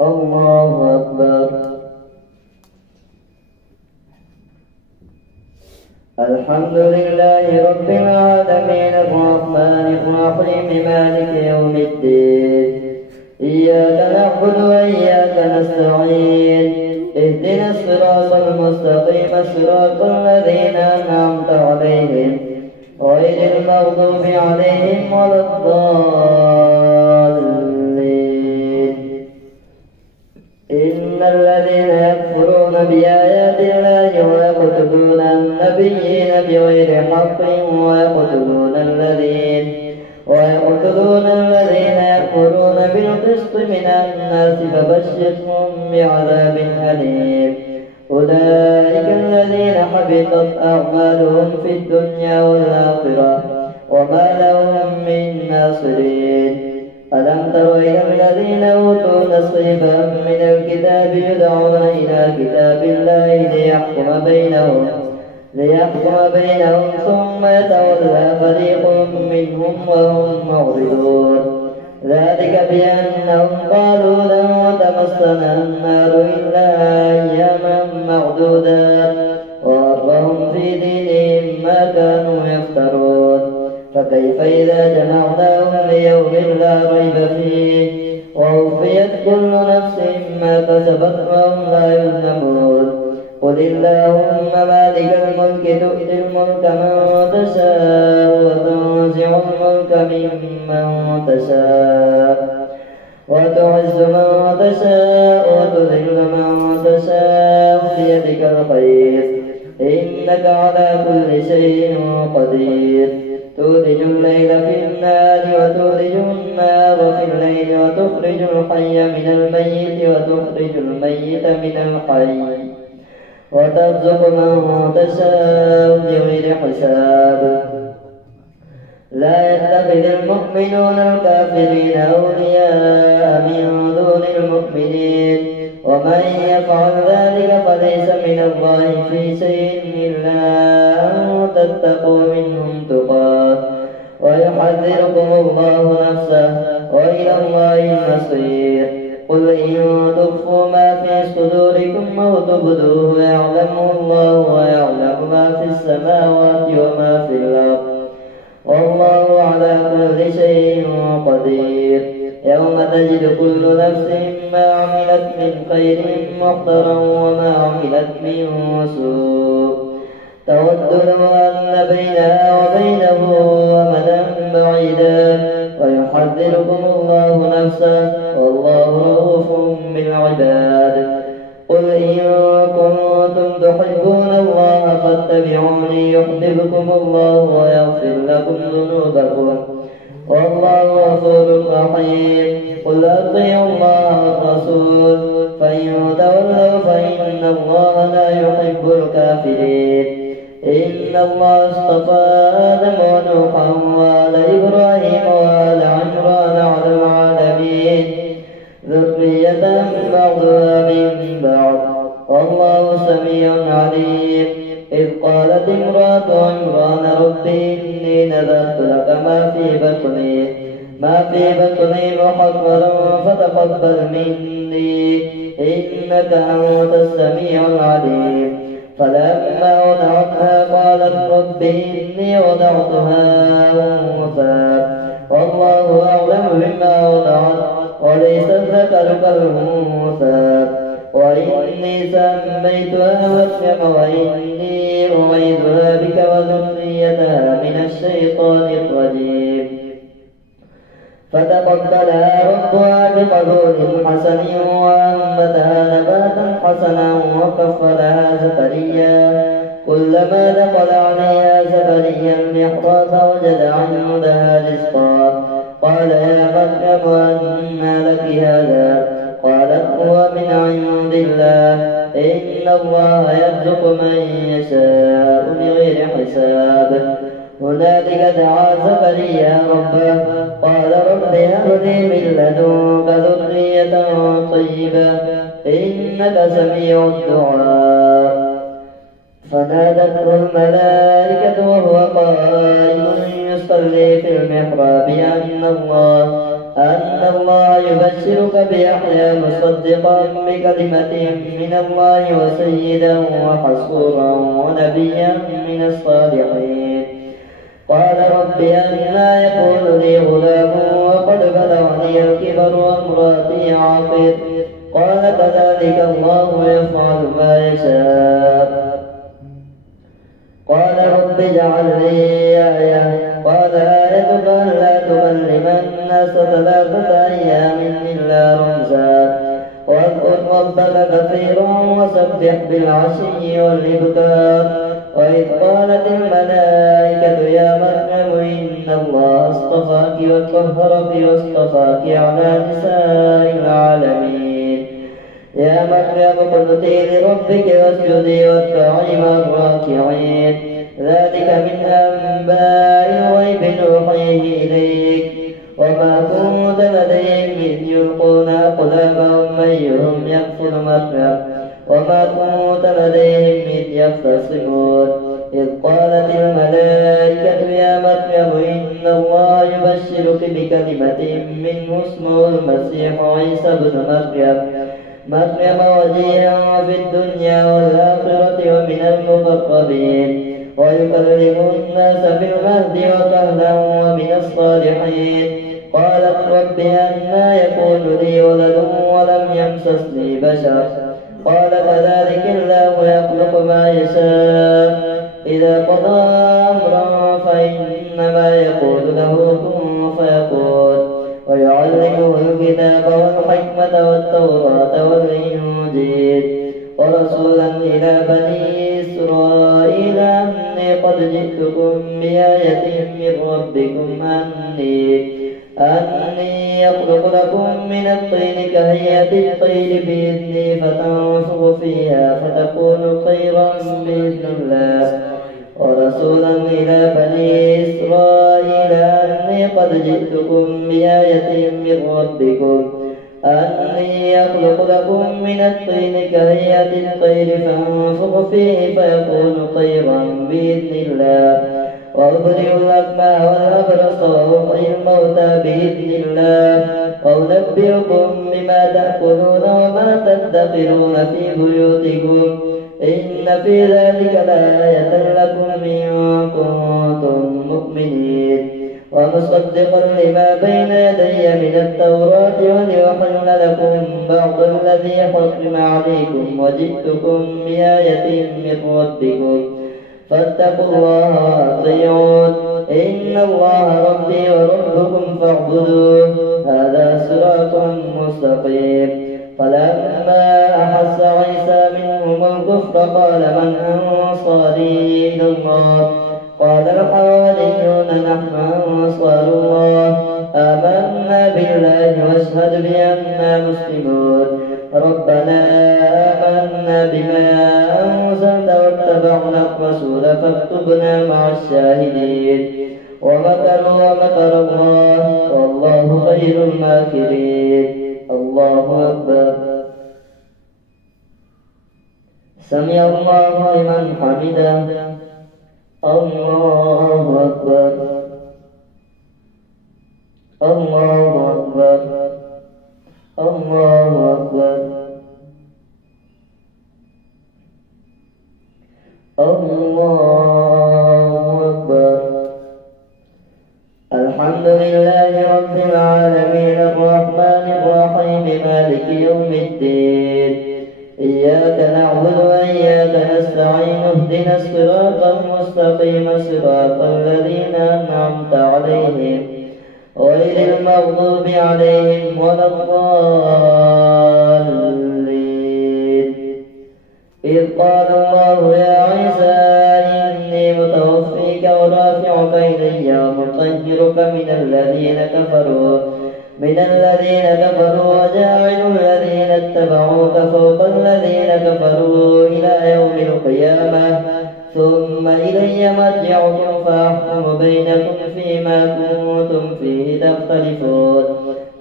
الله أكبر. الحمد لله رب العالمين الرحمن الرحيم مالك يوم الدين. إياك نعبد وإياك نستعين. اهدنا الصراط المستقيم صراط الذين أنعمت عليهم غير المغضوب عليهم ولا الضالين. إن الذين يكفرون بآيات الله ويقتلون النبيين بغير حق ويقتلون الذين يأمرون بالقسط من الناس فبشرهم بعذاب أليم. أولئك الذين حبطت أعمالهم في الدنيا والآخرة وما لهم من ناصرين. ألم تر إلى الذين أوتوا نصيبا من الكتاب يدعون إلى كتاب الله ليحكم بينهم ثم يتولى فريق منهم وهم معرضون. ذلك بأنهم قالوا لن تمسنا النار إلا أياما معدودات وغرهم في دينهم ما كانوا يفترون. فكيف إذا جمعناهم ليوم لا ريب فيه ووفيت كل نفس ما كسبت وهم لا يظلمون. قل اللهم مالك الملك تؤتي الملك من تشاء وتنزع الملك ممن تشاء وتعز من تشاء وتذل من تشاء بيدك الخير إنك على كل شيء قدير. تولج الليل في النهار وتولج النهار في الليل وتخرج الحي من الميت وتخرج الميت من الحي وترزق من تشاء بغير حساب. لا يتخذ المؤمنون الكافرين أولياء من دون المؤمنين ومن يفعل ذلك فليس من الله في شيء إلا أن تتقوا منهم تقاه ويحذركم الله نفسه وإلى الله المصير. قل إن تخفوا ما في صدوركم أو تبدوه يعلمه الله ويعلم ما في السماوات وما في الأرض والله على كل شيء قدير. يوم تجد كل نفس ما عملت من خير محضرا وما عملت من سوء تود لو أن بينها وبينه أمدا بعيدا ويحذركم الله نفسه والله رؤوف بالعباد. قل إن كنتم تحبون الله فاتبعوني يحببكم الله ويغفر لكم ذنوبكم والله غفور رحيم. قل أطيعوا الله والرسول فإن تولوا فإن الله لا يحب الكافرين. إن الله اصطفى آدم ونوحا وآل إبراهيم وآل عمران على العالمين ذرية بعضها من بعض والله سميع عليم. إذ قالت امرأة عمران رب إني نذرت لك ما في بطني محررا فتقبل مني إنك أنت السميع العليم. فلما وضعتها قالت رب إني وضعتها أنثى والله أعلم بما وضعت وليس الذكر كالأنثى وإني سميتها مريم وإني أعيذها بك وذريتها من الشيطان الرجيم. فتقبلها ربها بقبول حسن وأنبتها نباتا حسنا وكفلها زكريا كلما دخل عليها زكريا المحراب وجد عندها رزقا قال يا مريم أنى لك هذا قالت هو من عند الله إن الله يرزق من يشاء بغير حساب. هنالك دعا زكريا ربه قال رب هب لي من لدنك ذرية طيبة إنك سميع الدعاء. فنادته الملائكة وهو قائم يصلي في المحراب أن الله يبشرك بيحيى مصدقا بكلمة من الله وسيدا وحصورا ونبيا من الصالحين. قال رب أنى يكون لي غلام وقد بلغني الكبر وامرأتي عاقر. قال كذلك الله يفعل ما يشاء. قال رب اجعل لي آية. قال آيتك ألا تكلم الناس 3 أيام إلا رمزا واذكر ربك كثيرا وسبح بالعشي والإبكار. وإذ قالت الملائكة يا مريم إن الله اصطفاك وطهرك واصطفاك على نساء العالمين. يا مريم اقنتي لربك واسجدي واركعي مع الراكعين. ذلك من أنباء الغيب نوحيه إليك وما كنت لديهم إذ يلقون أقلامهم أيهم يكفل مريم وما كنت لديهم إذ يختصمون. إذ قالت الملائكة يا مريم إن الله يبشرك بكلمة منه اسمه المسيح عيسى بن مريم وجيها في الدنيا والآخرة ومن المقربين ويكلم الناس في المهد وكهلا ومن الصالحين. قالت رب أنى يكون لي ولد ولم يمسسني بشر. قال كذلك الله يخلق ما يشاء إذا قضى أمرا فإنما يقول له كن فيكون. ويعلمه الكتاب والحكمة والتوراة والإنجيل ورسولا إلى بني إسرائيل أني قد جئتكم بآية من ربكم أني يخلق لكم من الطين كهيئة الطير بإذني فتنفخ فيها فتكون طيرا بإذن الله. ورسولا إلى بني إسرائيل أني قد جئتكم بآية من ربكم أني يخلق لكم من الطين كهيئة الطير فانفخ فيه فيكون طيرا بإذن الله. وأبرئ الأكمى والأبرص وأحيي الموتى بإذن الله. وأنبئكم بما تأكلون وما تدخرون في بيوتكم إن في ذلك لآية لكم إن كنتم مؤمنين. ومصدقا لما بين يدي من التوراة ولأحل لكم بعض الذي حرم عليكم وجئتكم بآية من ربكم فاتقوا الله وأطيعون. إن الله ربي وربكم فاعبدوه هذا صراط مستقيم. فلما أحس عيسى منهم الكفر قال من أنصاري إلى الله؟ قال الحواريون نحن أنصار الله آمنا بالله واشهد بأننا مسلمون. ربنا آمنا بما أنزلت واتبعنا الرسول فاكتبنا مع الشاهدين. ومكروا ومكر الله والله خير الماكرين. الله أكبر. سمع الله لمن حمده. الله أكبر. الله أكبر. الله أكبر. الله أكبر. الحمد لله رب العالمين الرحمن الرحيم مالك يوم الدين. إياك نعبد وإياك نستعين اهدنا الصراط المستقيم صراط الذين أنعمت عليهم غير المغضوب عليهم ولا الضالين. إذ قال الله يا عيسى إني متوفيك ورافعك إلي ومطهرك من الذين كفروا وجاعل الذين اتبعوك فوق الذين كفروا إلى يوم القيامة ثم إلي مرجعكم فأحكم بينكم فيما كنتم فيه تختلفون.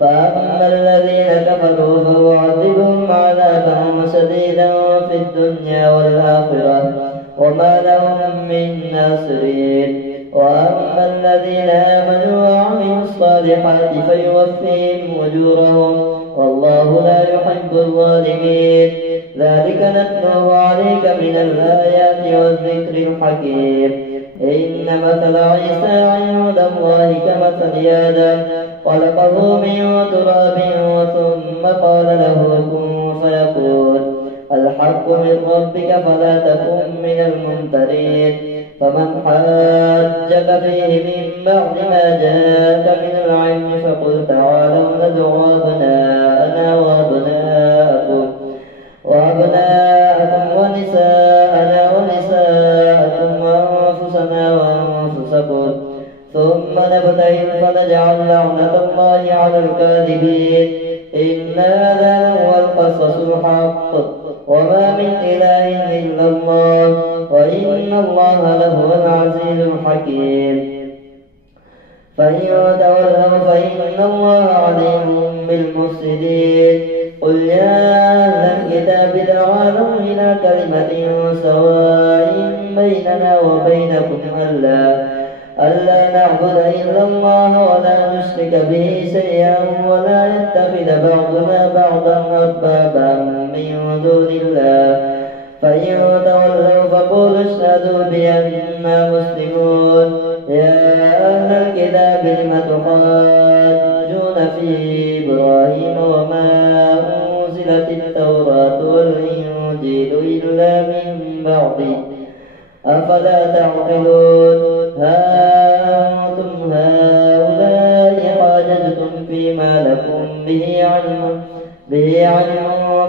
فأما الذين كفروا فأعذبهم عذابا شديدا في الدنيا والآخرة وما لهم من ناصرين. وأما الذين آمنوا وعملوا الصالحات فيوفيهم أجورهم والله لا يحب الظالمين. ذلك نتلوه عليك من الآيات والذكر الحكيم. إن مثل عيسى عند الله كمثل آدم خلقه من تراب ثم قال له كن فيكون. الحق من ربك فلا تكن من الممترين. فمن حاجك فيه من بعد ما جاءك من العلم فقل تعالوا ندعو أبناءنا وأبناءكم ونساءنا ونساءكم وأنفسنا وأنفسكم ثم نبتهل فنجعل لعنة الله على الكاذبين. إن هذا هو القصص الحق وما من إله إلا الله وإن الله لهو العزيز الحكيم. فإن تولوا فإن الله عليم بالمفسدين. قل يا أهل الكتاب تعالوا إلى كلمة سواء بيننا وبينكم ألا نعبد إلا الله ولا نشرك به شيئا ولا يتخذ بعضنا بعضا أربابا من دون الله. فإن تولوا فقولوا اشهدوا بأننا مسلمون. يا أهل الكتاب لم تحاجون في إبراهيم وما أنزلت التوراة والإنجيل إلا من بعده أفلا تعقلون. ها أنتم هؤلاء حاججتم فيما لكم به علم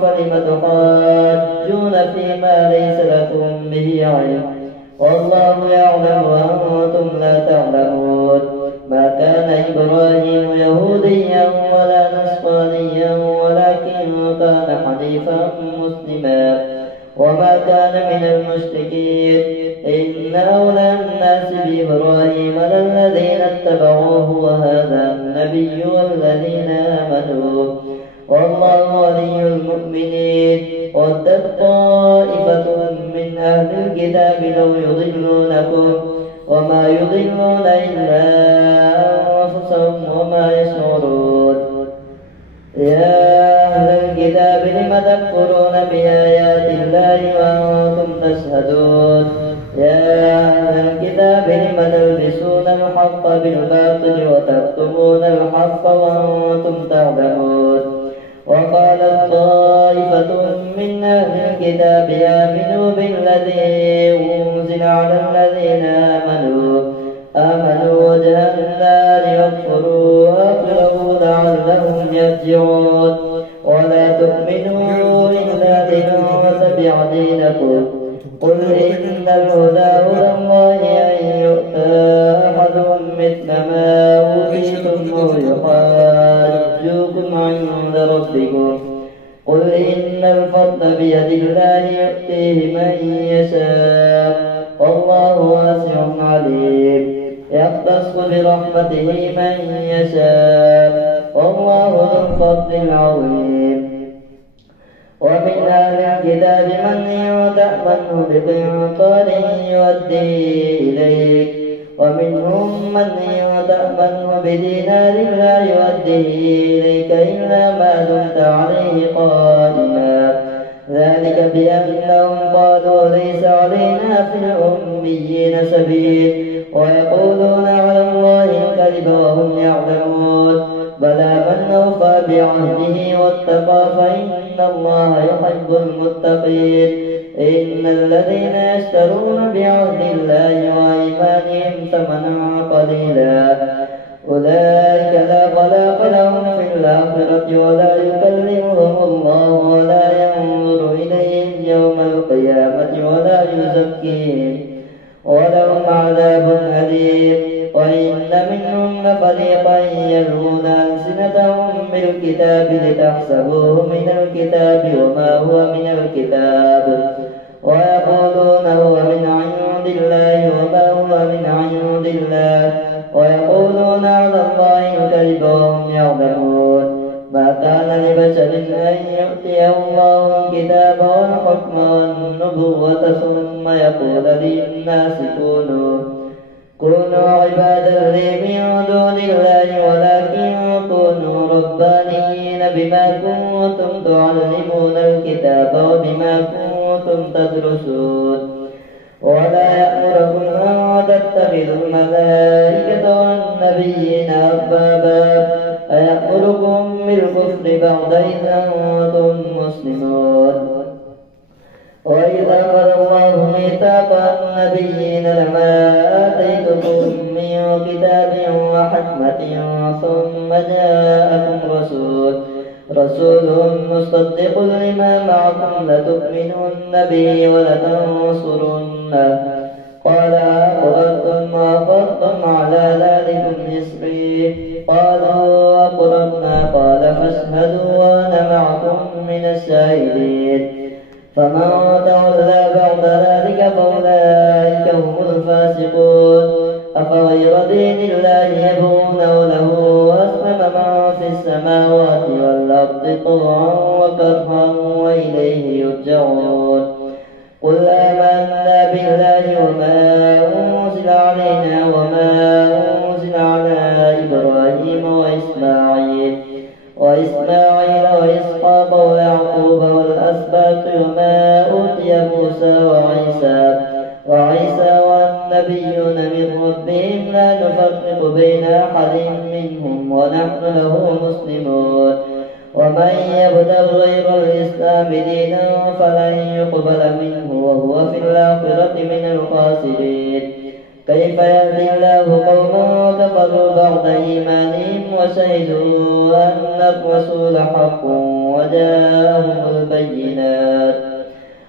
فلم تحاجون فيما ليس لكم به علم والله يعلم وأنتم لا تعلمون. ما كان إبراهيم يهوديا ولا نصرانيا ولكن كان حنيفا مسلما وما كان من المشركين. إن أولى الناس بإبراهيم للذين اتبعوه وهذا النبي والذين آمنوا والله ولي المؤمنين. ودت طائفة من أهل الكتاب لو يضلونكم وما يضلون إلا أنفسهم وما يشعرون. يا أهل الكتاب لم تكفرون بآيات الله وأنتم تشهدون. يا أهل الكتاب لم تلبسون الحق بالباطل وتكتمون الحق وأنتم تعلمون. وقالت طائفة من أهل الكتاب آمنوا بالذي أنزل على الذين آمنوا وجه النار واكفروا آخره لعلهم يرجعون. ولا تؤمنوا إلا لمن تبع دينكم. قل إن الهدى هدى الله أن يؤتى أحد مثل ما أوتيتم أو يحاجوكم عند ربكم. قل إن الفضل بيد الله يؤتيه من يشاء والله واسع عليم. يختص برحمته من يشاء والله ذو الفضل العظيم. ومن أهل الكتاب من تأمنه بقنطار يؤديه إليك ومنهم من تأمنه بدينار لا يؤديه إليك إلا ما دمت عليه قائما. ذلك بأنهم قالوا ليس علينا في الأميين سبيل ويقولون على الله الكذب وهم يعلمون. بلى من أوفى بعهده واتقى فإن الله يحب المتقين. إن الذين يشترون بعهد الله وأيمانهم ثمنا قليلا أولئك لا خلاق لهم في الآخرة ولا يكلمهم الله ولا ينظر إليهم يوم القيامة ولا يزكيهم ولهم عذاب أليم. وإن منهم لفريقا يلوون ألسنتهم بالكتاب لتحسبوه من الكتاب وما هو من الكتاب ويقولون هو من عند الله وما هو من عند الله ويقولون على الله الكذب وهم يعلمون. ما كان لبشر أن يؤتيه الله الكتاب والحكم والنبوة ثم يقول للناس كونوا عبادا لي من دون الله ولكن كونوا ربانيين بما كنتم تعلمون الكتاب وبما كنتم تدرسون ولا يأمركم أن تتخذوا الملائكة والنبيين أربابا أيأمركم بالكفر بعد إذ أنتم مسلمون وإذا أخذ الله ميثاق النبيين لما آتيتكم من كتاب وحكمة ثم جاءكم رسول مصدق لما معكم لتؤمنن به ولتنصرنه قال أقررتم وأخذتم على ذلكم إصري قالوا أقررنا قال فاشهدوا وأنا معكم من الشاهدين فمن تولى بعد ذلك فأولئك هم الفاسقون أفغير دين الله يبغون وله أسلم من في السماوات والأرض طوعا وكرها وإليه يرجعون قل آمنا بالله وما أنزل علينا وما أنزل على إبراهيم وإسماعيل وإسحاق ويعقوب والأسباط وما أوتي موسى وعيسى والنبيون من ربهم لا نفرق بين أحد منهم ونحن له مسلمون ومن يبتغ غير الإسلام دينا فلن يقبل منه وهو في الآخرة من الخاسرين كيف يهدي الله قوما كفروا بعد إيمانهم وشهدوا أن الرسول حق وجاءهم البينات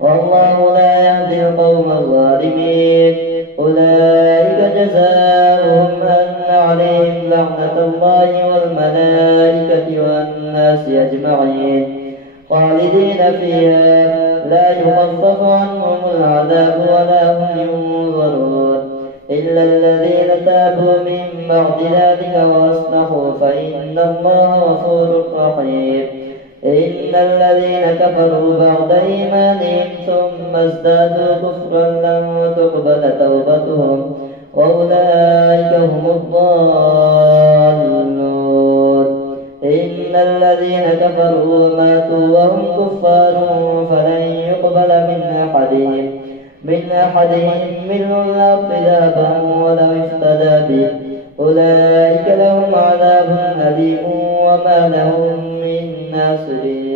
والله لا يهدي القوم الظالمين أولئك جزاؤهم أن عليهم لعنة الله والملائكة والناس أجمعين خالدين فيها لا يخفف عنهم العذاب ولا هم ينظرون إلا الذين تابوا من بعد ذلك وأصلحوا فإن الله غفور رحيم إن الذين كفروا بعد إيمانهم ثم ازدادوا كفرا لن تقبل توبتهم وأولئك هم الضالون إن الذين كفروا ماتوا وهم كفار فلن يقبل من أحدهم منه الأرض ذهبا ولو افتدى به أولئك لهم عذاب أليم وما لهم من ناصرين